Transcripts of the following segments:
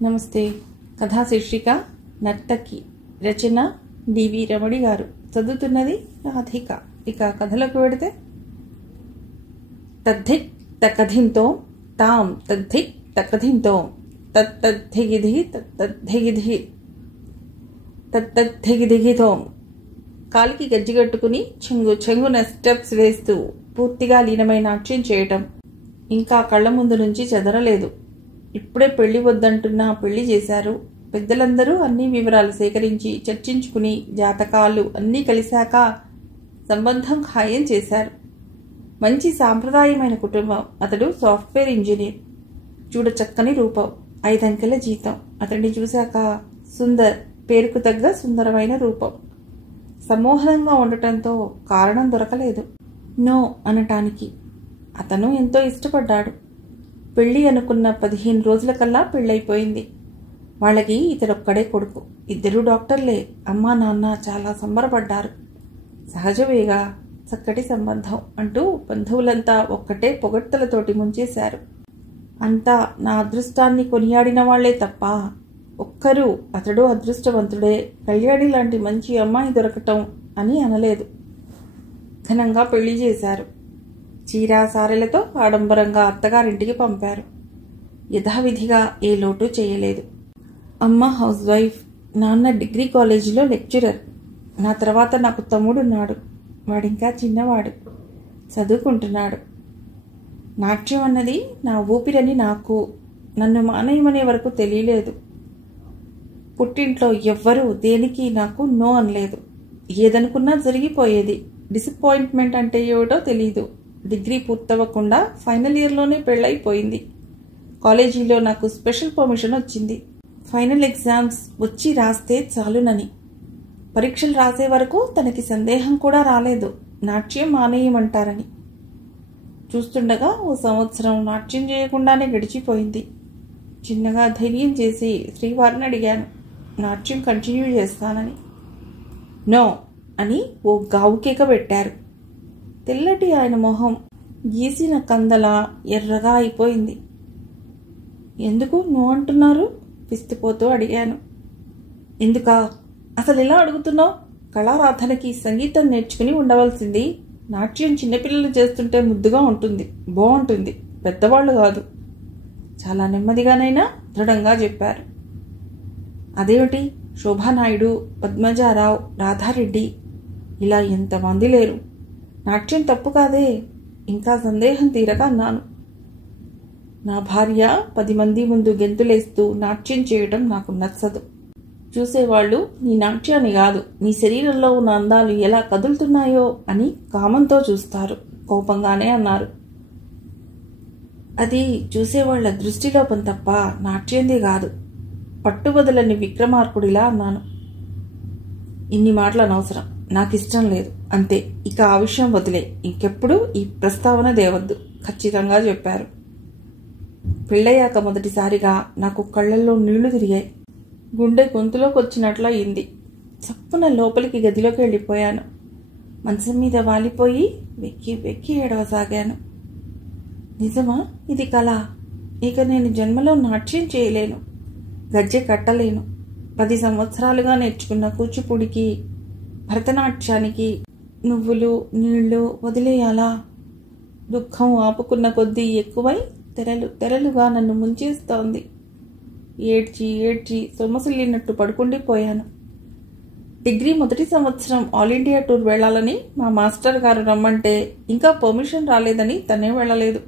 నమస్తే. కథా శీర్షిక నర్తకి. రచన డివి రమణి గారు. చదువుతున్నది రాధిక. ఇక కథలోకి వెడితే, తద్ధిక్ తకధింతో తాం తద్ధిక్ తకధింతో తత్తద్ధిగిధి తత్తద్ధిగిధి తత్తద్ధిగిధిగితో. కాలికి గజ్జిగట్టుకుని చెంగు చెంగున స్టెప్స్ వేస్తూ పూర్తిగా లీనమై నాట్యం చేయటం ఇంకా కళ్ళ ముందు నుంచి చెదరలేదు. ఇప్పుడే పెళ్లి వద్దంటున్నా పెళ్లి చేశారు. పెద్దలందరూ అన్ని వివరాలు సేకరించి చర్చించుకుని జాతకాలు అన్నీ కలిశాక సంబంధం ఖాయం చేశారు. మంచి సాంప్రదాయమైన కుటుంబం. అతడు సాఫ్ట్వేర్ ఇంజనీర్. చూడచక్కని రూపం, 5 అంకెల జీతం. అతన్ని చూశాక సుందర్, పేరుకు తగ్గ సుందరమైన రూపం. సమ్మోహనంగా ఉండటంతో కారణం దొరకలేదు నో అనటానికి. అతను ఎంతో ఇష్టపడ్డాడు. పెళ్లి అనుకున్న 15 రోజులకల్లా పెళ్ళైపోయింది. వాళ్ళకి ఇతడొక్కడే కొడుకు. 2 డాక్టర్లే. అమ్మా నాన్న చాలా సంబరపడ్డారు. సహజమేగా, చక్కటి సంబంధం అంటూ బంధువులంతా ఒక్కటే పొగడ్తలతోటి ముంచేశారు. అంతా నా అదృష్టాన్ని కొనియాడిన వాళ్లే తప్ప ఒక్కరూ అతడు అదృష్టవంతుడే, కళ్యాణి లాంటి మంచి అమ్మాయి దొరకటం అని అనలేదు. ఘనంగా పెళ్లి చేశారు. చీరా సారెలతో ఆడంబరంగా అత్తగారింటికి పంపారు. యథావిధిగా ఏ లోటు చేయలేదు. అమ్మ హౌస్ వైఫ్, నాన్న డిగ్రీ కాలేజీలో లెక్చరర్. నా తర్వాత నాకు తమ్ముడున్నాడు. వాడింకా చిన్నవాడు, చదువుకుంటున్నాడు. నాట్యం అన్నది నా ఊపిరని నాకు, నన్ను మానేయమనే వరకు తెలియలేదు. పుట్టింట్లో ఎవ్వరూ దేనికి నాకు నో అనలేదు. ఏదనుకున్నా జరిగిపోయేది. డిసప్పాయింట్మెంట్ అంటే ఏమిటో తెలీదు. డిగ్రీ పూర్తవ్వకుండా ఫైనల్ ఇయర్లోనే పెళ్ళైపోయింది. కాలేజీలో నాకు స్పెషల్ పర్మిషన్ వచ్చింది. ఫైనల్ ఎగ్జామ్స్ వచ్చి రాస్తే చాలునని. పరీక్షలు రాసే వరకు తనకి సందేహం కూడా రాలేదు నాట్యం మానేయమంటారని. చూస్తుండగా ఓ సంవత్సరం నాట్యం చేయకుండానే గడిచిపోయింది. చిన్నగా ధైర్యం చేసి శ్రీవారిని అడిగాను నాట్యం కంటిన్యూ చేస్తానని. నో అని ఓ గావుకేక పెట్టారు. తెల్లటి ఆయన మొహం గీసిన కందలా ఎర్రగా అయిపోయింది. ఎందుకు నో అంటున్నారు? పిస్తిపోతూ అడిగాను. ఎందుకా? అసలు ఎలా అడుగుతున్నావు? కళారాధనకి సంగీతం నేర్చుకుని ఉండవలసింది. నాట్యం చిన్నపిల్లలు చేస్తుంటే ముద్దుగా ఉంటుంది, బాగుంటుంది, పెద్దవాళ్లు కాదు. చాలా నెమ్మదిగానైనా దృఢంగా చెప్పారు. అదేమిటి, శోభానాయుడు, పద్మజారావు, రాధారెడ్డి ఇలా ఎంతమంది లేరు. నాట్యం తప్పు కాదే. ఇంకా సందేహం తీరక అన్నాను. నా భార్య 10 మంది ముందు గెంతులేస్తూ నాట్యం చేయడం నాకు నచ్చదు. చూసేవాళ్లు నీ నాట్యాన్ని కాదు, నీ శరీరంలో ఉన్న అందాలు ఎలా కదులుతున్నాయో అని కామంతో చూస్తారు, కోపంగానే అన్నారు. అది చూసేవాళ్ల దృష్టిలోపం తప్ప నాట్యంది కాదు. పట్టుబదలని విక్రమార్కుడిలా అన్నాను. ఇన్ని మాటలు అనవసరం, నాకిష్టం లేదు, అంతే. ఇక ఆ విషయం వదిలే. ఇంకెప్పుడు ఈ ప్రస్తావన దేవద్దు, ఖచ్చితంగా చెప్పారు. పెళ్ళయ్యాక మొదటిసారిగా నాకు కళ్ళల్లో నీళ్లు తిరిగాయి. గుండె గొంతులోకి వచ్చినట్లయింది. చప్పున లోపలికి గదిలోకి వెళ్ళిపోయాను. మంచం మీద వాలిపోయి వెక్కి వెక్కి ఏడవసాగాను. నిజమా? ఇది కళ? ఇక నేను జన్మలో నాట్యం చేయలేను, గజ్జె కట్టలేను. 10 సంవత్సరాలుగా నేర్చుకున్న కూచిపూడికి, భరతనాట్యానికి నువ్వులు నీళ్లు వదిలేయాలా? దుఃఖం ఆపుకున్న కొద్దీ ఎక్కువై తెరలు తెరలుగా నన్ను ముంచేస్తోంది. ఏడ్చి ఏడ్చి సొమ్మసిల్లినట్టు పడుకుండిపోయాను. డిగ్రీ మొదటి సంవత్సరం ఆల్ ఇండియా టూర్ వెళ్లాలని మా మాస్టర్ గారు రమ్మంటే ఇంకా పర్మిషన్ రాలేదని తనే వెళ్ళలేదు.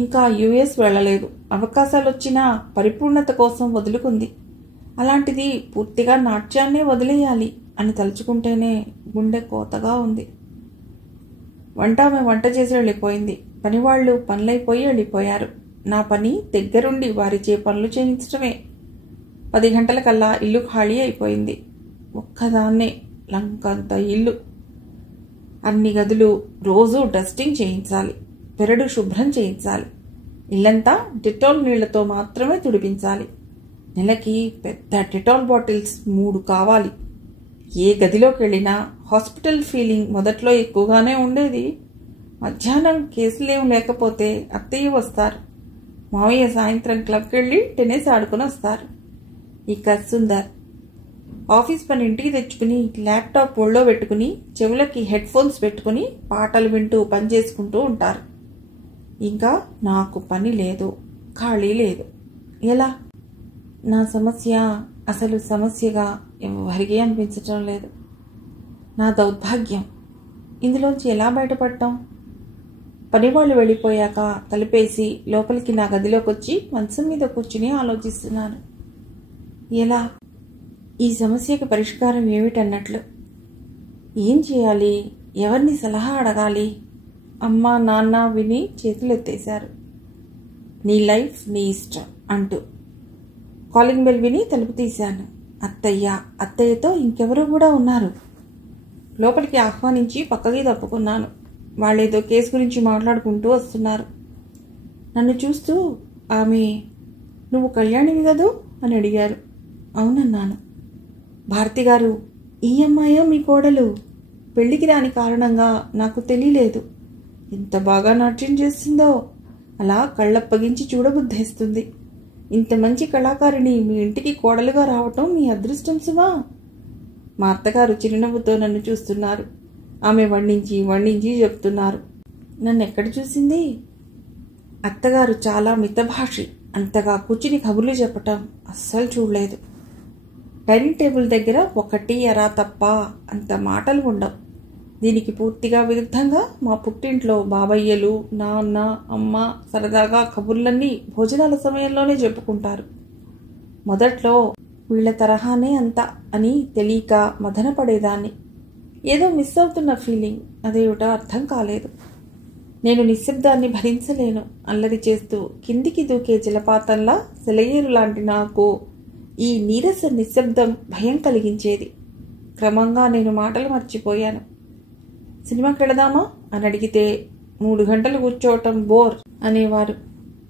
ఇంకా యుఎస్ వెళ్ళలేదు. అవకాశాలు వచ్చినా పరిపూర్ణత కోసం వదులుకుంది. అలాంటిది పూర్తిగా నాట్యాన్నే వదిలేయాలి అని తలుచుకుంటేనే గుండె కోతగా ఉంది. ఆమె వంట చేసి వెళ్ళిపోయింది. పనివాళ్లు పనులైపోయి వెళ్ళిపోయారు. నా పని దగ్గరుండి వారిచే పనులు చేయించడమే. 10 గంటలకల్లా ఇల్లు ఖాళీ అయిపోయింది. ఒక్కదాన్నే లంకంత ఇల్లు. అన్ని గదులు రోజూ డస్టింగ్ చేయించాలి, పెరడు శుభ్రం చేయించాలి. ఇల్లంతా డెటాల్ నీళ్లతో మాత్రమే తుడిపించాలి. నెలకి పెద్ద డెటాల్ బాటిల్స్ 3 కావాలి. ఏ గదిలోకి వెళ్ళినా హాస్పిటల్ ఫీలింగ్ మొదట్లో ఎక్కువగానే ఉండేది. మధ్యాహ్నం కేసులేం లేకపోతే అత్తయ్య వస్తారు. మావయ్య సాయంత్రం క్లబ్కి వెళ్ళి టెన్నిస్ ఆడుకుని వస్తారు. ఇక సుందర్ ఆఫీస్ పని ఇంటికి తెచ్చుకుని ల్యాప్టాప్ ఒళ్ళో పెట్టుకుని చెవులకి హెడ్ ఫోన్స్ పెట్టుకుని పాటలు వింటూ పని చేసుకుంటూ ఉంటారు. ఇంకా నాకు పని లేదు, ఖాళీ లేదు. ఎలా? నా సమస్య అసలు సమస్యగా ఎవరికీ అనిపించటం లేదు. నా దౌర్భాగ్యం. ఇందులోంచి ఎలా బయటపడటం? పనివాళ్ళు వెళ్ళిపోయాక తలుపేసి లోపలికి నా గదిలోకి వచ్చి మంచం మీద కూర్చుని ఆలోచిస్తున్నాను. ఎలా? ఈ సమస్యకి పరిష్కారం ఏమిటన్నట్లు. ఏం చేయాలి? ఎవరిని సలహా అడగాలి? అమ్మ నాన్న విని చేతులెత్తేశారు. నీ లైఫ్ నీ ఇష్టం అంటూ. కాలింగ్ బెల్ విని తలుపు తీశాను. అత్తయ్యతో ఇంకెవరూ కూడా ఉన్నారు. లోపలికి ఆహ్వానించి పక్కకి తప్పుకున్నాను. వాళ్ళేదో కేసు గురించి మాట్లాడుకుంటూ వస్తున్నారు. నన్ను చూస్తూ ఆమె, నువ్వు కళ్యాణివి కదూ అని అడిగారు. అవునన్నాను. భారతి గారు, ఈ అమ్మాయా మీ కోడలు? పెళ్లికి రాని కారణంగా నాకు తెలియలేదు. ఎంత బాగా నాట్యం చేస్తుందో, అలా కళ్ళప్పగించి చూడబుద్ధేస్తుంది. ఇంత మంచి కళాకారిణి మీ ఇంటికి కోడలుగా రావటం మీ అదృష్టం సుమా. మా అత్తగారు చిరునవ్వుతో నన్ను చూస్తున్నారు. ఆమె వండించి చెప్తున్నారు. నన్ను ఎక్కడ చూసింది? అత్తగారు చాలా మితభాషి. అంతగా కూర్చుని కబుర్లు చెప్పటం అస్సలు చూడలేదు. డైనింగ్ టేబుల్ దగ్గర ఒకటి ఎరా తప్ప అంత మాటలు ఉండవు. దీనికి పూర్తిగా విరుద్ధంగా మా పుట్టింట్లో బాబయ్యలు, నాన్న, అమ్మ సరదాగా కబుర్లన్నీ భోజనాల సమయంలోనే చెప్పుకుంటారు. మొదట్లో వీళ్ల తరహానే అంత అని తెలియక మదన పడేదాన్ని. ఏదో మిస్ అవుతున్న ఫీలింగ్, అదేమిటో అర్థం కాలేదు. నేను నిశ్శబ్దాన్ని భరించలేను. అల్లరి చేస్తూ కిందికి దూకే జలపాతంలా సెలయేరు లాంటి నాకు ఈ నీరస నిశ్శబ్దం భయం కలిగించేది. క్రమంగా నేను మాటలు మర్చిపోయాను. సినిమాకి వెళదామా అని అడిగితే 3 గంటలు కూర్చోవటం బోర్ అనేవారు.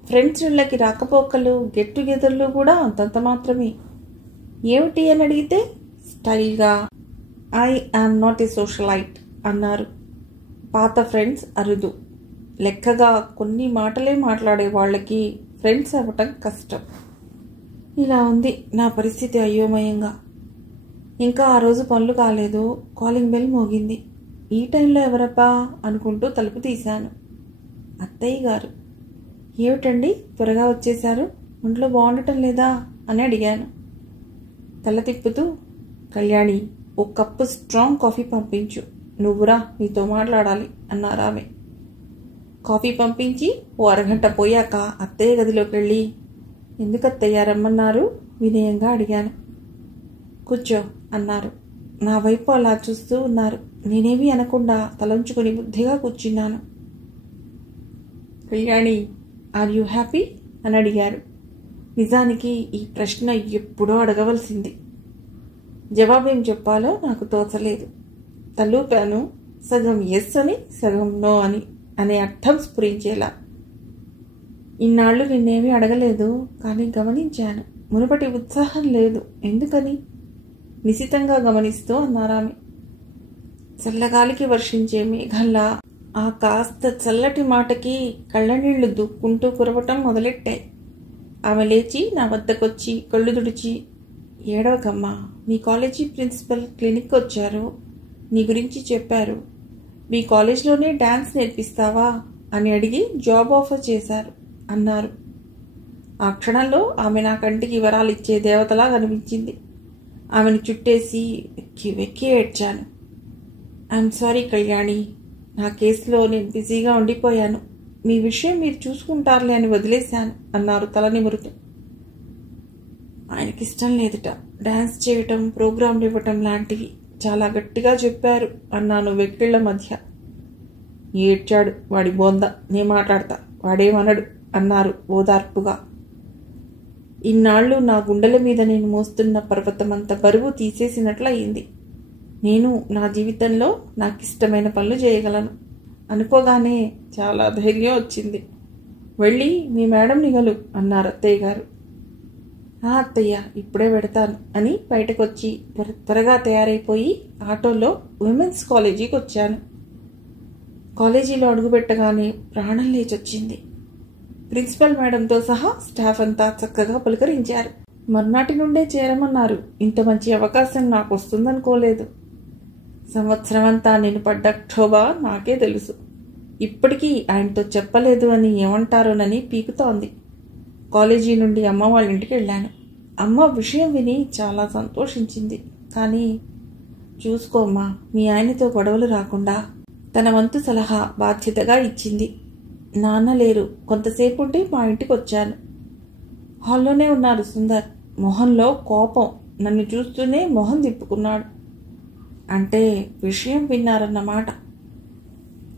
ఫ్రెండ్స్ ఇళ్ళకి రాకపోకలు, గెట్ టుగెదర్లు కూడా అంతంత మాత్రమే. ఏమిటి అని అడిగితే స్టైల్గా I am not a socialite అన్నారు. పాత ఫ్రెండ్స్ అరుదు. లెక్కగా కొన్ని మాటలే మాట్లాడే వాళ్ళకి ఫ్రెండ్స్ అవ్వటం కష్టం. ఇలా ఉంది నా పరిస్థితి అయోమయంగా. ఇంకా ఆ రోజు పనులు కాలేదు. కాలింగ్ బెల్ మోగింది. ఈ టైంలో ఎవరబ్బా అనుకుంటూ తలుపు తీశాను. అత్తయ్య గారు. ఏమిటండి త్వరగా వచ్చేశారు? ఒంట్లో బాగుండటం లేదా అని అడిగాను. తల తిప్పుతూ, కళ్యాణి, ఓ కప్పు స్ట్రాంగ్ కాఫీ పంపించు. నువ్వురా, నీతో మాట్లాడాలి అన్నారు ఆమె. కాఫీ పంపించి ఓ అరగంట పోయాక అత్తయ్య గదిలోకి వెళ్ళి, ఎందుకు అత్తయ్య రమ్మన్నారు వినయంగా అడిగాను. కూర్చో అన్నారు. నా వైపు అలా చూస్తూ ఉన్నారు. నేనేమీ అనకుండా తలంచుకుని బుద్ధిగా కూర్చున్నాను. కళ్యాణి, ఆర్ యూ హ్యాపీ అని అడిగారు. నిజానికి ఈ ప్రశ్న ఎప్పుడో అడగవలసింది. జవాబేం చెప్పాలో నాకు తోచలేదు. తలూపాను. సగం ఎస్ అని, సగం నో అని అనే అర్థం స్ఫురించేలా. ఇన్నాళ్ళు నిన్నేమీ అడగలేదు, కానీ గమనించాను. మునుపటి ఉత్సాహం లేదు. ఎందుకని? నిశితంగా గమనిస్తూ అన్నారామె. చల్లగాలికి వర్షించే మేఘంలా ఆ కాస్త చల్లటి మాటకి కళ్ళనీళ్లు దూక్కుంటూ కురవటం మొదలెట్టాయి. ఆమె లేచి నా వద్దకొచ్చి కళ్ళు తుడిచి, ఏడవకమ్మా, మీ కాలేజీ ప్రిన్సిపల్ క్లినిక్ వచ్చారు. నీ గురించి చెప్పారు. మీ కాలేజ్లోనే డాన్స్ నేర్పిస్తావా అని అడిగి జాబ్ ఆఫర్ చేశారు అన్నారు. ఆ క్షణంలో ఆమె నా కంటికి వరాలు ఇచ్చే దేవతలా కనిపించింది. ఆమెను చుట్టేసి వెక్కి వెక్కి ఏడ్చాను. ఐఎమ్ సారీ కళ్యాణి, నా కేసులో నేను బిజీగా ఉండిపోయాను. మీ విషయం మీరు చూసుకుంటారులే అని వదిలేశాను అన్నారు తల నిమురుతూ. ఆయనకిష్టం లేదుట డాన్స్ చేయటం, ప్రోగ్రాంలు ఇవ్వటం లాంటివి. చాలా గట్టిగా చెప్పారు అన్నాను వెక్కిళ్ల మధ్య. ఏడ్చాడు వాడి బోంద, నే మాట్లాడతా, వాడేమనడు అన్నారు ఓదార్పుగా. ఇన్నాళ్ళు నా గుండెల మీద నేను మోస్తున్న పర్వతమంత బరువు తీసేసినట్లయింది. నేను నా జీవితంలో నాకిష్టమైన పనులు చేయగలను అనుకోగానే చాలా ధైర్యం వచ్చింది. వెళ్ళి మీ మేడం నిగలు అన్నారు అత్తయ్య గారు. అత్తయ్య, ఇప్పుడే పెడతాను అని బయటకొచ్చి త్వరగా తయారైపోయి ఆటోలో విమెన్స్ కాలేజీకి వచ్చాను. కాలేజీలో అడుగుపెట్టగానే ప్రాణం లేచొచ్చింది. ప్రిన్సిపల్ మేడంతో సహా స్టాఫ్ అంతా చక్కగా పలకరించారు. మర్నాటి నుండే చేరమన్నారు. ఇంత మంచి అవకాశం నాకు వస్తుందనుకోలేదు. సంవత్సరం అంతా నేను పడ్డ క్షోభ నాకే తెలుసు. ఇప్పటికీ ఆయనతో చెప్పలేదు అని ఏమంటారోనని పీకుతోంది. కాలేజీ నుండి అమ్మ వాళ్ళ ఇంటికి వెళ్ళాను. అమ్మ విషయం విని చాలా సంతోషించింది. కానీ చూసుకోమ్మా, మీ ఆయనతో గొడవలు రాకుండా తన వంతు సలహా బాధ్యతగా ఇచ్చింది. నాన్న లేరు. కొంతసేపు ఉండి మా ఇంటికి వచ్చాను. హాల్లోనే ఉన్నారు సుందర్. మొహంలో కోపం. నన్ను చూస్తూనే మొహం తిప్పుకున్నాడు. అంటే విషయం విన్నారన్నమాట.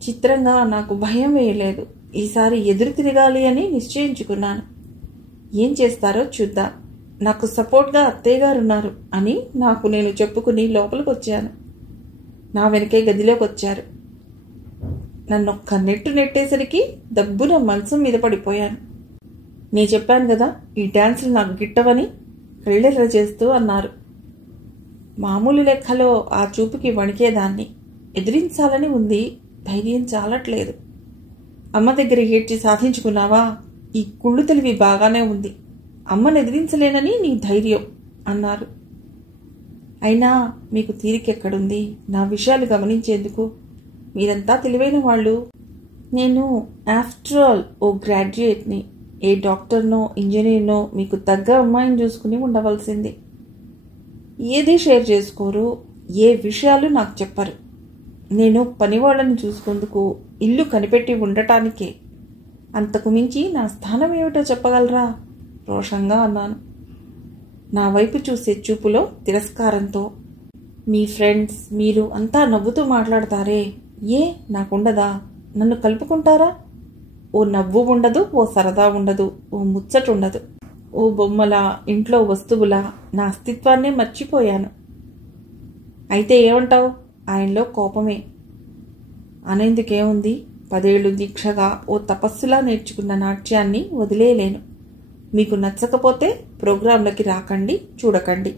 చిత్రంగా నాకు భయం వేయలేదు. ఈసారి ఎదురు తిరగాలి అని నిశ్చయించుకున్నాను. ఏం చేస్తారో చూద్దాం. నాకు సపోర్ట్గా అత్తయ్య గారున్నారు అని నాకు నేను చెప్పుకుని లోపలికి వచ్చాను. నా వెనకే గదిలోకి వచ్చారు. నన్నొక్క నెట్టు నెట్టేసరికి దబ్బున మంచం మీద పడిపోయాను. నేను చెప్పాను కదా, ఈ డ్యాన్సులు నాకు గిట్టవని కళ్ళెర్ర చేస్తూ అన్నారు. మామూలు లెక్కలో ఆ చూపుకి వణికేదాన్ని. ఎదిరించాలని ఉంది, ధైర్యం చాలట్లేదు. అమ్మ దగ్గర ఏడ్చి సాధించుకున్నావా? ఈ కుళ్ళు తెలివి బాగానే ఉంది. అమ్మను ఎదిరించలేనని నీ ధైర్యం అన్నారు. అయినా మీకు తీరికెక్కడుంది నా విషయాలు గమనించేందుకు? మీరంతా తెలివైన వాళ్ళు. నేను ఆఫ్టర్ ఆల్ ఓ గ్రాడ్యుయేట్ని. ఏ డాక్టర్నో ఇంజనీర్నో మీకు తగ్గ అమ్మాయిని చూసుకుని ఉండవలసింది. ఏది షేర్ చేసుకోరు, ఏ విషయాలు నాకు చెప్పరు. నేను పనివాళ్ళని చూసుకుందుకు, ఇల్లు కనిపెట్టి ఉండటానికే. అంతకు మించి నా స్థానం ఏమిటో చెప్పగలరా? రోషంగా అన్నాను. నా వైపు చూసే చూపులో తిరస్కారంతో. మీ ఫ్రెండ్స్ మీరు అంతా నవ్వుతూ మాట్లాడతారే, ఏ నాకుండదా? నన్ను కలుపుకుంటారా? ఓ నవ్వు ఉండదు, ఓ సరదా ఉండదు, ఓ ముచ్చట ఉండదు. ఓ బొమ్మలా, ఇంట్లో వస్తువులా నా అస్తిత్వాన్నే మర్చిపోయాను. అయితే ఏమంటావు? ఆయనలో కోపమే. అనేందుకేముంది? 10 ఏళ్ళు దీక్షగా ఓ తపస్సులా నేర్చుకున్న నాట్యాన్ని వదిలేయలేను. మీకు నచ్చకపోతే ప్రోగ్రాంలకి రాకండి, చూడకండి.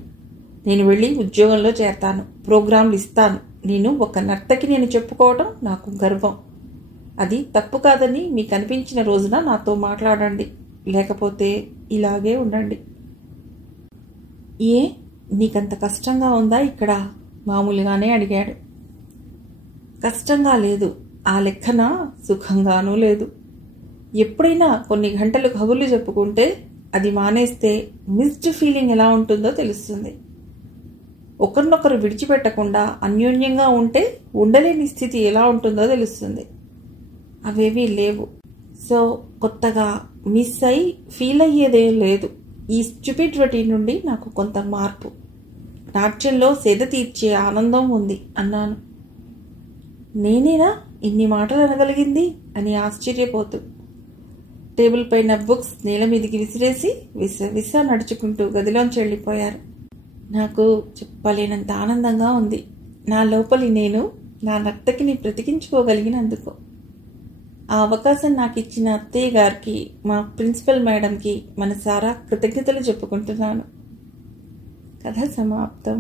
నేను వెళ్ళి ఉద్యోగంలో చేరతాను, ప్రోగ్రాంలు ఇస్తాను. నేను ఒక నర్తకిని అని చెప్పుకోవడం నాకు గర్వం. అది తప్పు కాదని మీకు అనిపించిన రోజున నాతో మాట్లాడండి, లేకపోతే ఇలాగే ఉండండి. ఏ నీకంత కష్టంగా ఉందా ఇక్కడ? మామూలుగానే అడిగాడు. కష్టంగా లేదు, ఆ లెక్కన సుఖంగానూ లేదు. ఎప్పుడైనా కొన్ని గంటలు కబుర్లు చెప్పుకుంటే, అది మానేస్తే మిస్డ్ ఫీలింగ్ ఎలా ఉంటుందో తెలుస్తుంది. ఒకరినొకరు విడిచిపెట్టకుండా అన్యోన్యంగా ఉంటే ఉండలేని స్థితి ఎలా ఉంటుందో తెలుస్తుంది. అవేవీ లేవు. సో కొత్తగా మిస్ అయి ఫీల్ అయ్యేదే లేదు. ఈ స్టూపిడిటీ నుండి నాకు కొంత మార్పు. నాట్యంలో సేద తీర్చే ఆనందం ఉంది అన్నాను. నేనేనా ఇన్ని మాటలు అనగలిగింది అని ఆశ్చర్యపోతూ టేబుల్ పైన బుక్స్ నేల మీదికి విసిరేసి విస నడుచుకుంటూ గదిలోంచి వెళ్ళిపోయారు. నాకు చెప్పలేనంత ఆనందంగా ఉంది. నా లోపలి నేను నా నర్తకిని బ్రతికించుకోగలిగినందుకు. ఆ అవకాశం నాకు ఇచ్చిన అత్తయ్య గారికి, మా ప్రిన్సిపల్ మేడంకి మనసారా కృతజ్ఞతలు చెప్పుకుంటున్నాను. కథ సమాప్తం.